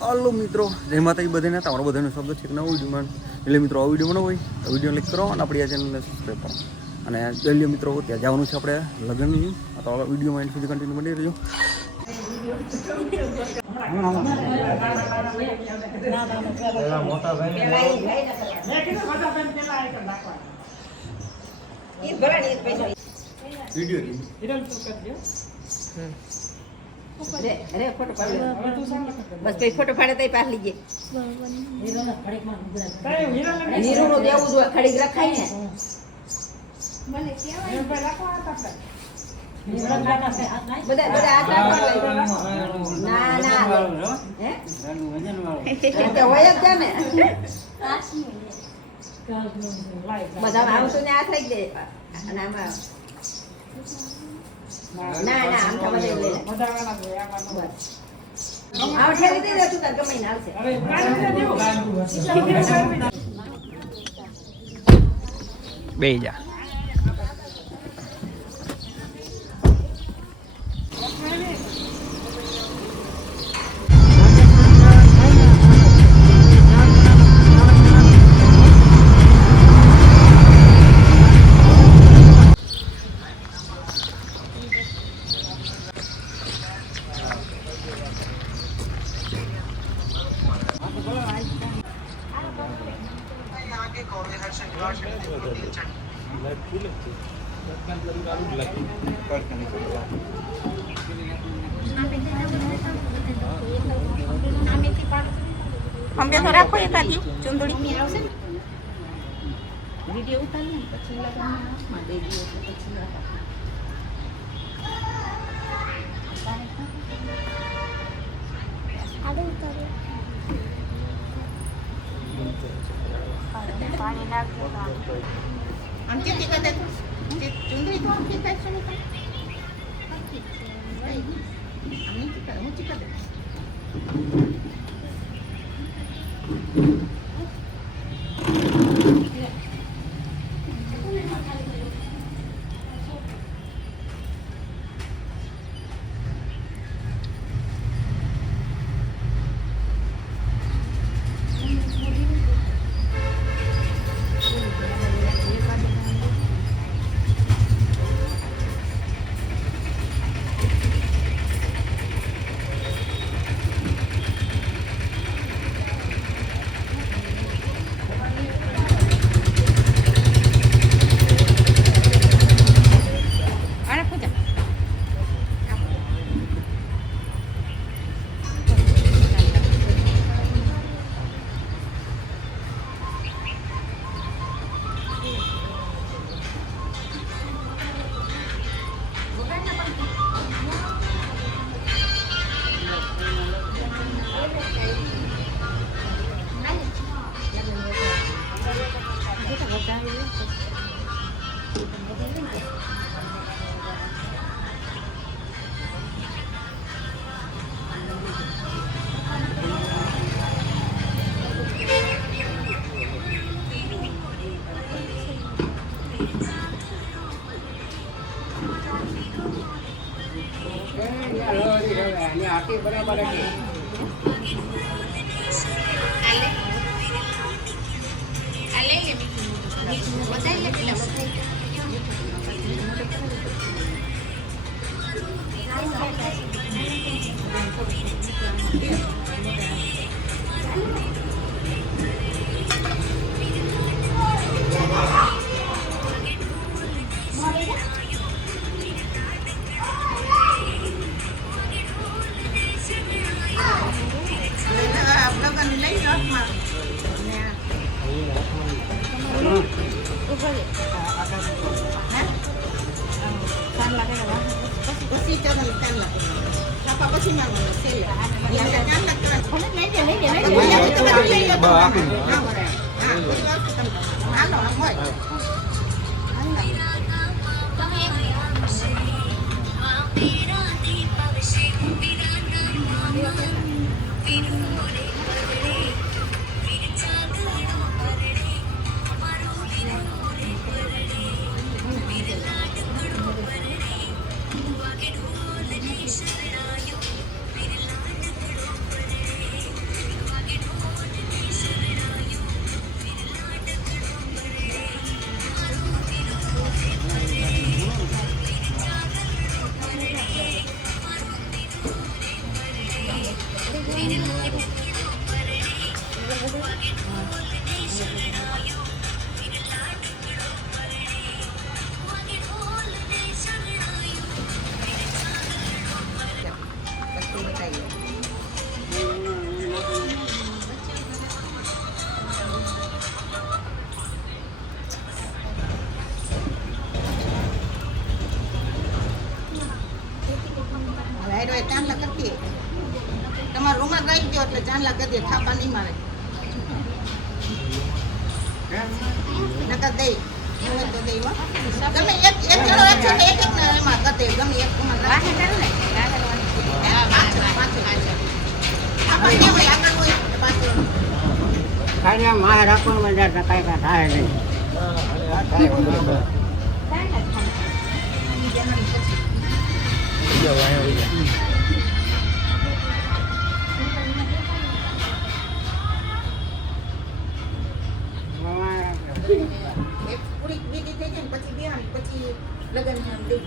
હાલો મિત્રો, જય માતાજી બધાને. તમારું બધાનું સ્વાગત છે એક નવો વિડીયોમાં. એટલે મિત્રો આ વિડીયો બનાવો હોય તો વિડીયો લાઈક કરો અને આપણી આ ચેનલને સબસ્ક્રાઈબ કરો. અને જલ્દી મિત્રો ત્યાં જવાનું છે આપણે લગ્નની. તો વિડીયોમાં એન્ડ સુધી કન્ટિન્યુ બની રહ્યો. अरे फोटो पाड़ बस पे फोटो फाड़े तई पार लीजिए नीरू नो देवू जो खड़ी रखाई है મને કેવાય પર રાખો આ તક બધા બધા આ ના ના હે કે હોય જ ને બધા આવતું ને હાથ લઈ દે અને આમાં ના ના આમ તો બધે લઈ લે વધારવાના છે આમાં બસ આવ ઠેરી દે તું તાર ગમે ના આવશે અરે બેહી જા. हम तो રાખો એકાદી ચુંદડી આવશે વિડિયો ઉતારીને પછી લગાવવાનું હાથમાં દે દીયો તો પછી આડે ઉતારો પાણી નાખજો આમ કે કદે ચુંદડી તો આમ કે ફેશન ઉપર આમ કે હું ચીકા દે बराबर है आले आले ले बताई ले पहले ચાંદલા કરતી તમારા રૂમમાં રહી ગયો એટલે ચાંદલા કરી દે થાપા નહીં મારે નકર દઈ એવું તો દઈ ગમે એક જણો એક છે એક ને એમાં કરી દે ગમે એક રૂમમાં રાખી ખાલી મારે રાખવાનું મંડળ કાંઈ કાંઈ થાય નહીં પૂરી બીજી થઈ જાય ને પછી બેહાડી પછી લગન દઈ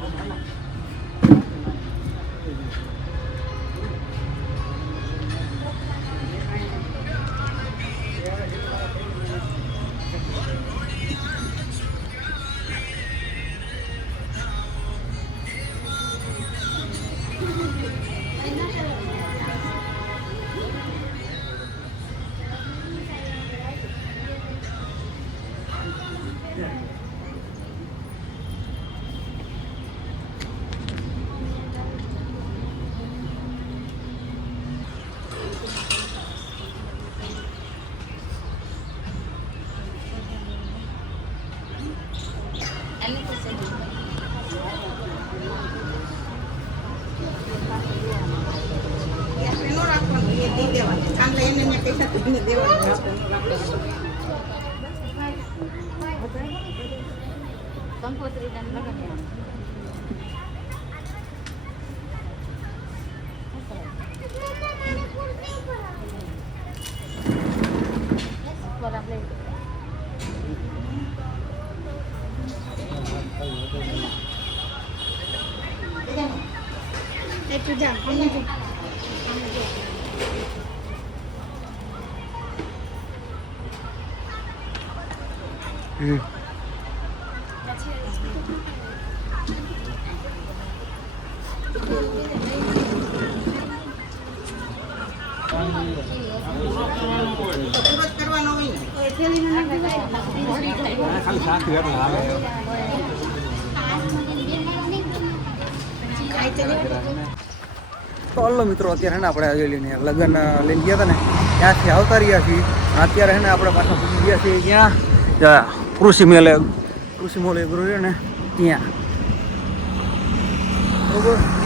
કંકોત્રી દાન લગાડ્યા કરવાનો હોય ખાલી સાથી એટલે આવે તો હલો મિત્રો અત્યારે ને આપણે આવેલીને લગ્ન લઈને ગયા હતા ને ત્યાંથી આવતા રહ્યા છીએ અત્યારે ને આપણે પાછા પૂછી ગયા છીએ ત્યાં કૃષિ મોલ ગૃહ ને ત્યાં બરોબર